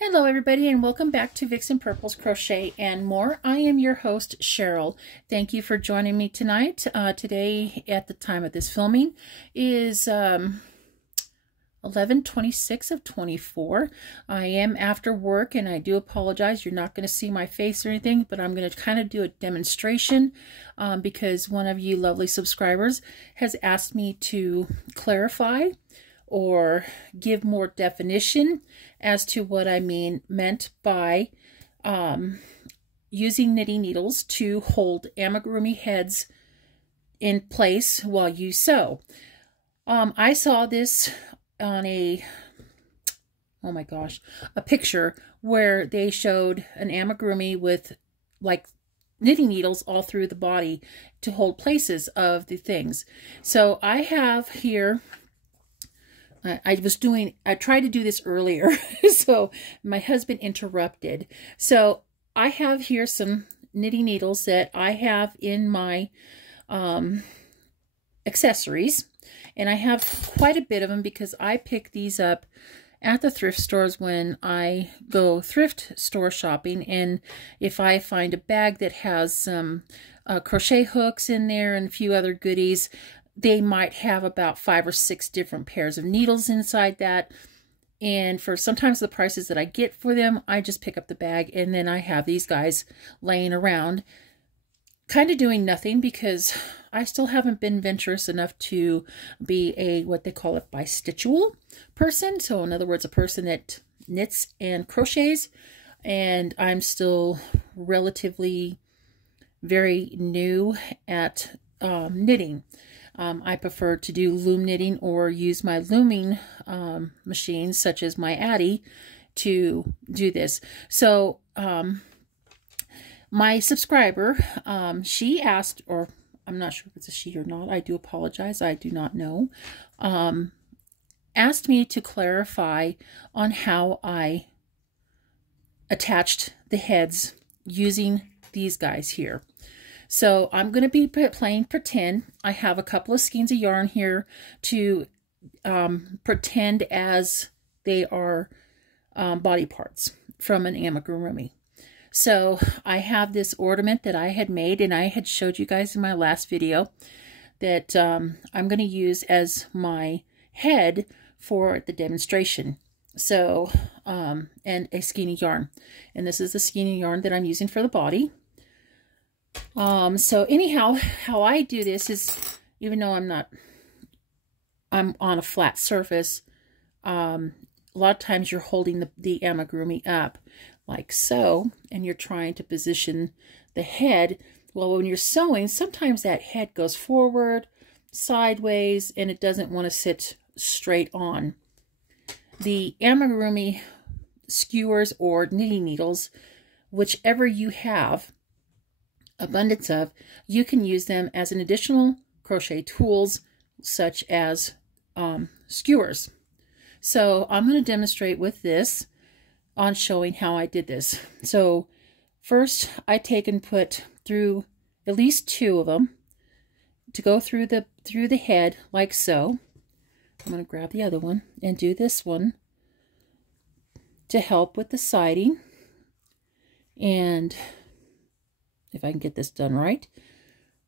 Hello everybody and welcome back to Vixen Purple's Crochet and More. I am your host Cheryl. Thank you for joining me tonight. Today at the time of this filming is 11/26 of 24. I am after work and I do apologize. You're not going to see my face or anything, but I'm going to kind of do a demonstration because one of you lovely subscribers has asked me to clarify or give more definition as to what I meant by using knitting needles to hold amigurumi heads in place while you sew. I saw this on a picture where they showed an amigurumi with like knitting needles all through the body to hold places of the things. So I have here, I tried to do this earlier, so my husband interrupted. So I have here some knitting needles that I have in my accessories, and I have quite a bit of them because I pick these up at the thrift stores when I go thrift store shopping. And if I find a bag that has some crochet hooks in there and a few other goodies, they might have about 5 or 6 different pairs of needles inside that. And for sometimes the prices that I get for them, I just pick up the bag and then I have these guys laying around kind of doing nothing because I still haven't been venturous enough to be a, what they call it, bistitchual person. So in other words, a person that knits and crochets, and I'm still relatively very new at knitting. I prefer to do loom knitting or use my looming machines, such as my Addy, to do this. So my subscriber, she asked, or I'm not sure if it's a she or not, I do apologize, I do not know, asked me to clarify on how I attached the heads using these guys here. So I'm going to be playing pretend. I have a couple of skeins of yarn here to pretend as they are body parts from an amigurumi. So I have this ornament that I had made, and I had showed you guys in my last video that I'm going to use as my head for the demonstration. So, and a skein of yarn. And this is the skein of yarn that I'm using for the body. So anyhow, how I do this is, even though I'm on a flat surface, a lot of times you're holding the amigurumi up like so, and you're trying to position the head. Well, when you're sewing, sometimes that head goes forward, sideways, and it doesn't want to sit straight on. The amigurumi skewers or knitting needles, whichever you have abundance of, you can use them as an additional crochet tools such as skewers. So I'm going to demonstrate with this on showing how I did this. So first I take and put through at least 2 of them to go through the head like so. I'm going to grab the other one and do this one to help with the siding, and if I can get this done right.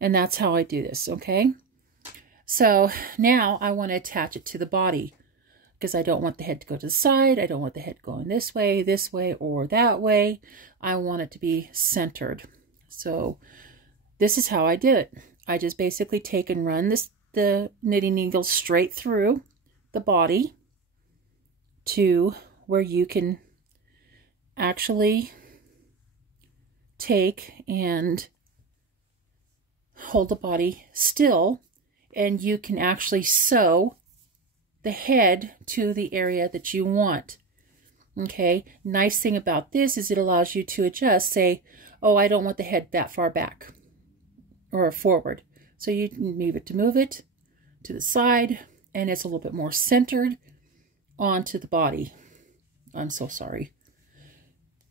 And that's how I do this, okay? So now I want to attach it to the body because I don't want the head to go to the side. I don't want the head going this way, or that way. I want it to be centered. So this is how I did it. I just basically take and run the knitting needle straight through the body to where you can actually take and hold the body still, and you can actually sew the head to the area that you want. Okay, nice thing about this is it allows you to adjust, say, oh, I don't want the head that far back or forward. So you can move it to the side, and it's a little bit more centered onto the body. I'm so sorry.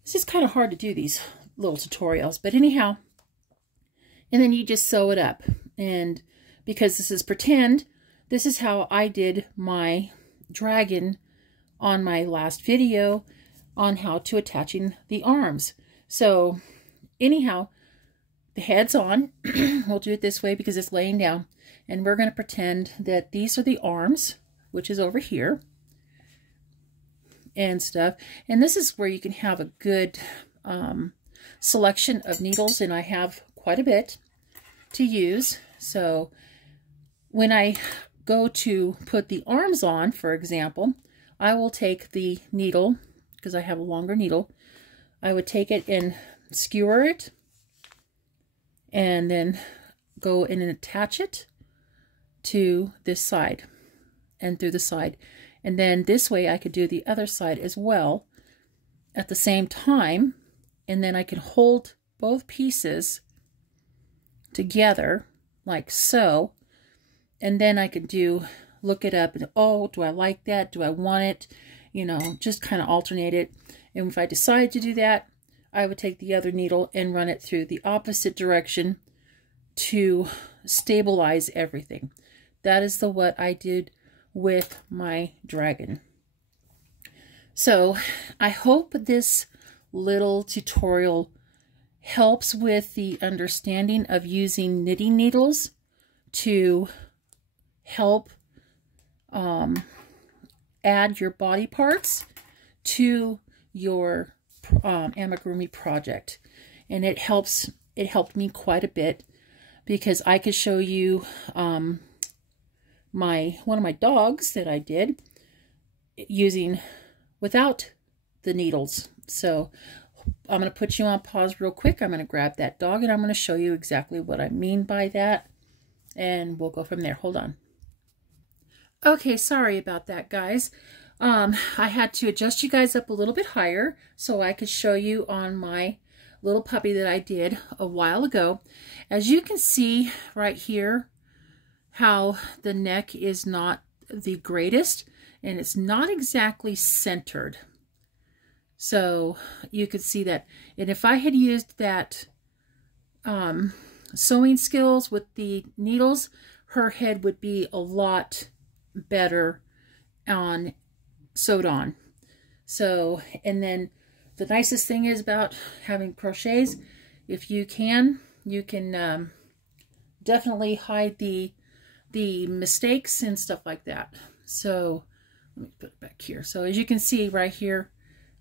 This is kind of hard to do, these little tutorials, but anyhow, and then you just sew it up. And because this is pretend, this is how I did my dragon on my last video. on how to attaching the arms. So anyhow, the head's on. We'll do it this way because it's laying down. And we're going to pretend that these are the arms, which is over here and stuff. And this is where you can have a good selection of needles, and I have quite a bit to use. So when I go to put the arms on, for example, I will take the needle, because I have a longer needle, I would take it and skewer it, and then go in and attach it to this side and through the side. And then this way I could do the other side as well at the same time. And then I can hold both pieces together like so. And then I could look it up and, oh, do I like that? Do I want it? You know, just kind of alternate it. And if I decide to do that, I would take the other needle and run it through the opposite direction to stabilize everything. That is what I did with my dragon. So I hope this little tutorial helps with the understanding of using knitting needles to help add your body parts to your amigurumi project. And it helped me quite a bit, because I could show you one of my dogs that I did using without the needles. So I'm going to put you on pause real quick. I'm going to grab that dog and I'm going to show you exactly what I mean by that, and we'll go from there. Hold on. Okay, sorry about that, guys. I had to adjust you guys up a little bit higher so I could show you on my little puppy that I did a while ago. As you can see right here, how the neck is not the greatest, and it's not exactly centered. So you could see that. And if I had used that sewing skills with the needles, her head would be a lot better sewed on. So, and then the nicest thing is about having crochets, if you can definitely hide the mistakes and stuff like that. So let me put it back here. So as you can see right here,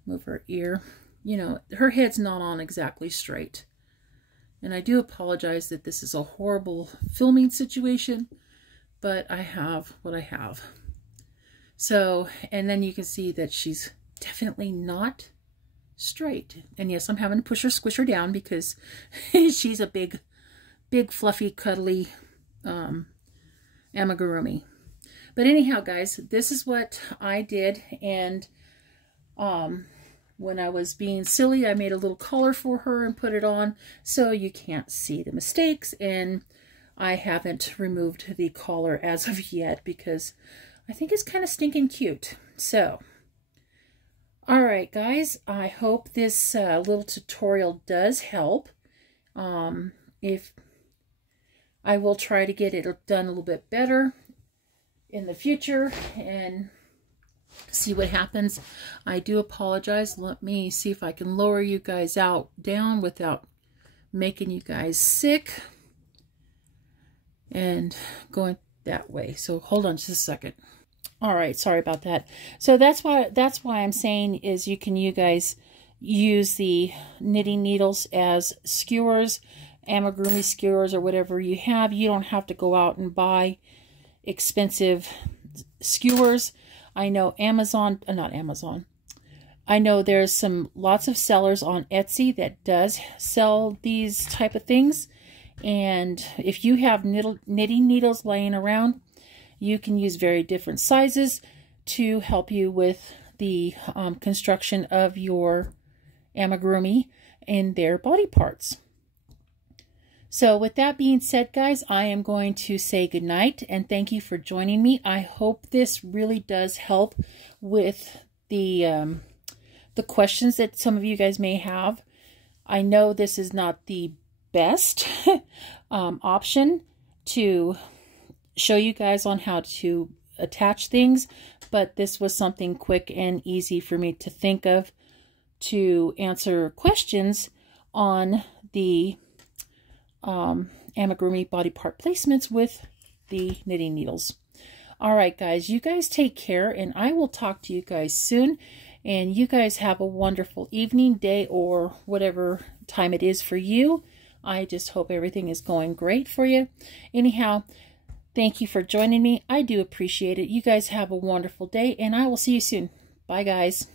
move her ear, you know, her head's not on exactly straight. And I do apologize that this is a horrible filming situation, but I have what I have. So, and then you can see that she's definitely not straight. And yes, I'm having to push her, squish her down, because she's a big, fluffy, cuddly amigurumi. But anyhow, guys, this is what I did. And when I was being silly, I made a little collar for her and put it on so you can't see the mistakes. And I haven't removed the collar as of yet, because I think it's kind of stinking cute. So, all right, guys, I hope this little tutorial does help. If I will try to get it done a little bit better in the future and see what happens. I do apologize. Let me see if I can lower you guys down without making you guys sick and going that way. So hold on just a second. All right, sorry about that. So that's why I'm saying is you guys use the knitting needles as skewers, amigurumi skewers, or whatever you have. You don't have to go out and buy expensive skewers. I know I know there's lots of sellers on Etsy that does sell these type of things. And if you have knitting needles laying around, you can use very different sizes to help you with the construction of your amigurumi and their body parts. So with that being said, guys, I am going to say goodnight and thank you for joining me. I hope this really does help with the questions that some of you guys may have. I know this is not the best option to show you guys on how to attach things, but this was something quick and easy for me to think of to answer questions on the amigurumi body part placements with the knitting needles. All right, guys, you guys take care, and I will talk to you guys soon. And you guys have a wonderful evening, day, or whatever time it is for you. I just hope everything is going great for you. Anyhow, thank you for joining me. I do appreciate it. You guys have a wonderful day, and I will see you soon. Bye, guys.